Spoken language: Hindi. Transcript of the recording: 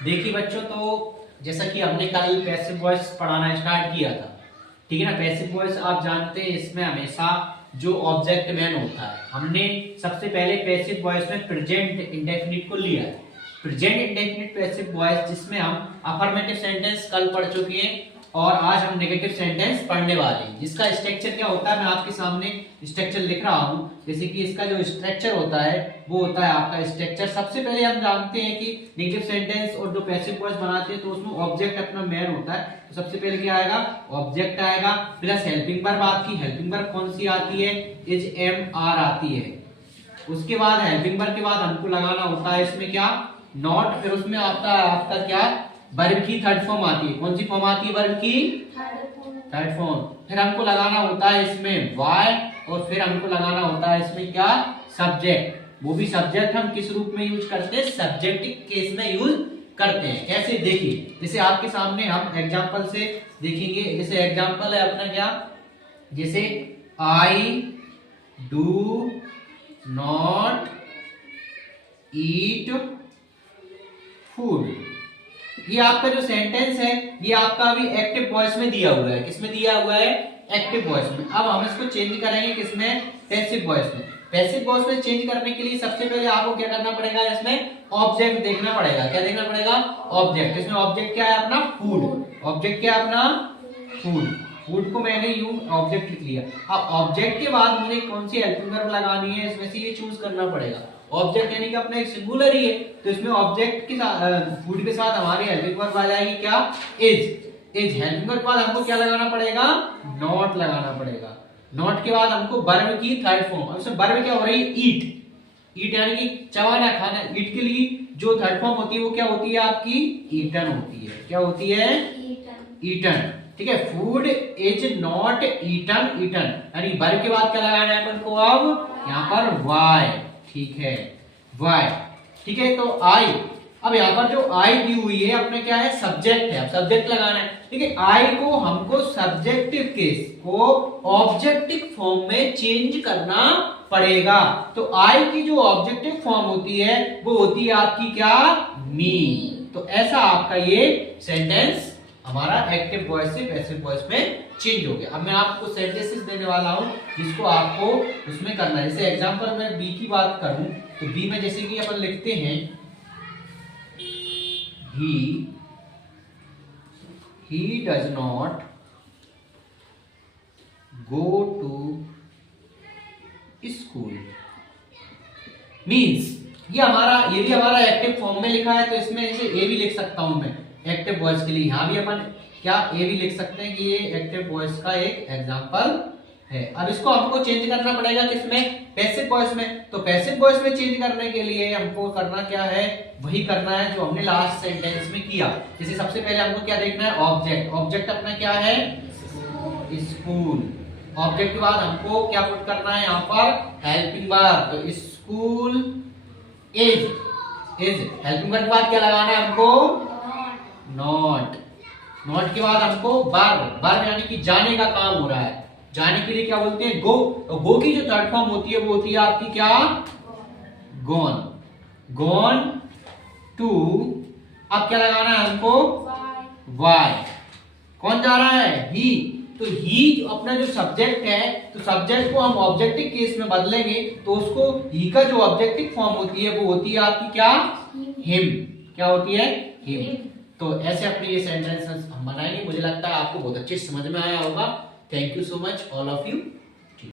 देखिए बच्चों, तो जैसा कि हमने कल पैसिव वॉइस पढ़ाना स्टार्ट किया था, ठीक है ना। पैसिव वॉइस आप जानते हैं, इसमें हमेशा जो ऑब्जेक्ट मैन होता है, हमने सबसे पहले पैसिव वॉइस में प्रेजेंट इंडेफिनिट को लिया है। प्रेजेंट इंडेफिनिट पैसिव वॉइस जिसमें हम अफर्मेटिव सेंटेंस कल पढ़ चुके हैं और आज हम नेगेटिव सेंटेंस पढ़ने वाले हैं। जिसका स्ट्रक्चर क्या होता है, मैं आपके सामने स्ट्रक्चर लिख रहा हूं। जैसे कि इसका जो स्ट्रक्चर होता है वो होता है आपका स्ट्रक्चर। सबसे पहले हम जानते हैं कि नेगेटिव सेंटेंस और जो पैसिव वॉइस बनाते हैं तो उसमें ऑब्जेक्ट अपना मैन होता है। तो सबसे पहले क्या आएगा, ऑब्जेक्ट आएगा, प्लस हेल्पिंग वर्ब। आपकी हेल्पिंग वर्ब कौन सी आती है, इज एम आर आती है। उसके बाद हेल्पिंग वर्ब के बाद हमको लगाना होता है इसमें क्या, नॉट। फिर उसमें आपका क्या, वर्ब की थर्ड फॉर्म आती है। कौन सी फॉर्म आती है वर्ब की, थर्ड फॉर्म। फिर हमको लगाना होता है इसमें वाई, और फिर हमको लगाना होता है इसमें क्या, सब्जेक्ट। वो भी सब्जेक्ट हम किस रूप में यूज करते हैं, सब्जेक्टिव केस में यूज करते हैं। कैसे, देखिए जैसे आपके सामने हम एग्जांपल से देखेंगे। जैसे एग्जांपल है अपना क्या, जैसे I do not eat food. ये आपका जो सेंटेंस है ये आपका अभी एक्टिव वॉइस में दिया हुआ है। किसमें दिया हुआ है, एक्टिव वॉइस में। अब हम इसको चेंज करेंगे किसमें, पैसिव वॉइस में। पैसिव वॉइस में चेंज करने के लिए सबसे पहले आपको क्या करना पड़ेगा, इसमें ऑब्जेक्ट देखना पड़ेगा। क्या देखना पड़ेगा, ऑब्जेक्ट। इसमें ऑब्जेक्ट क्या है अपना, फूड। ऑब्जेक्ट क्या है अपना, फूड। फूड को मैंने यूं ऑब्जेक्ट लिख लिया। अब ऑब्जेक्ट के बाद मुझे कौन सी हेल्पिंग वर्ब लगानी है, इसमें से ये चूज करना पड़ेगा। ऑब्जेक्ट यानी कि अपना एक सिंगुलर ही है, तो इसमें ऑब्जेक्ट के साथ फूड के साथ हमारी हेल्पिंग वर्ब आ जाएगी क्या, इज। इज हेल्पिंग वर्ब के बाद हमको क्या लगाना पड़ेगा, नॉट लगाना पड़ेगा। नॉट के बाद हमको वर्ब की थर्ड फॉर्म। अब इसमें वर्ब क्या हो रही है, ईट। ईट यानी कि चबाना, खाना। ईट के लिए जो थर्ड फॉर्म होती है वो क्या होती है आपकी, ईटन होती है। क्या होती है, ईटन। ठीक है, food is not eaten. Eaten यानी वर्ब के बाद क्या लगाना है अपन को, अब यहाँ पर वाई। ठीक है, वाई। ठीक है, तो आई। अब यहाँ पर जो आई दी हुई है अपने क्या है, सब्जेक्ट है। अब सब्जेक्ट लगाना है। ठीक है, आई को हमको सब्जेक्टिव केस को ऑब्जेक्टिव फॉर्म में चेंज करना पड़ेगा। तो आई की जो ऑब्जेक्टिव फॉर्म होती है वो होती है आपकी क्या, मी। तो ऐसा आपका ये सेंटेंस हमारा एक्टिव वॉइस से पैसिव वॉइस में चेंज हो गया। अब मैं आपको सेंटेंसेस देने वाला हूं जिसको आपको उसमें करना है। जैसे एग्जांपल में बी की बात करूं तो बी में जैसे कि अपन लिखते हैं he does not go to school means ये भी हमारा एक्टिव फॉर्म में लिखा है, तो इसमें जैसे ए भी लिख सकता हूं मैं एक्टिव वॉइस के लिए। यहां भी अपन क्या ए भी लिख सकते हैं कि ये एक्टिव वॉइस का एक एग्जांपल है। अब इसको हमको चेंज करना पड़ेगा किसमें, पैसिव वॉइस में। तो पैसिव वॉइस में चेंज करने के लिए हमको करना क्या है, वही करना है जो हमने लास्ट सेंटेंस में किया। जैसे सबसे पहले हमको क्या देखना है, ऑब्जेक्ट। ऑब्जेक्ट अपना क्या है, स्कूल। ऑब्जेक्ट के बाद हमको क्या पुट करना है यहाँ पर, हेल्पिंग वर्ब। तो स्कूल इज। हेल्पिंग वर्ब के बाद क्या लगाना है हमको, नॉट। नॉट के बाद हमको वर्ब। वर्ब यानी कि जाने का काम हो रहा है। जाने के लिए क्या बोलते हैं, गो। तो गो की जो थर्ड फॉर्म होती है वो होती है आपकी क्या, गॉन। Gone to. अब क्या लगाना है हमको, वाई। कौन जा रहा है, ही। तो ही अपना जो सब्जेक्ट है, तो सब्जेक्ट को हम ऑब्जेक्टिव केस में बदलेंगे तो उसको ही का जो ऑब्जेक्टिव फॉर्म होती है वो होती है आपकी क्या, हिम। क्या होती है, हिम। तो ऐसे अपने ये सेंटेंसेस हम बनाएंगे। मुझे लगता है आपको बहुत अच्छे से समझ में आया होगा। Thank you so much all of you.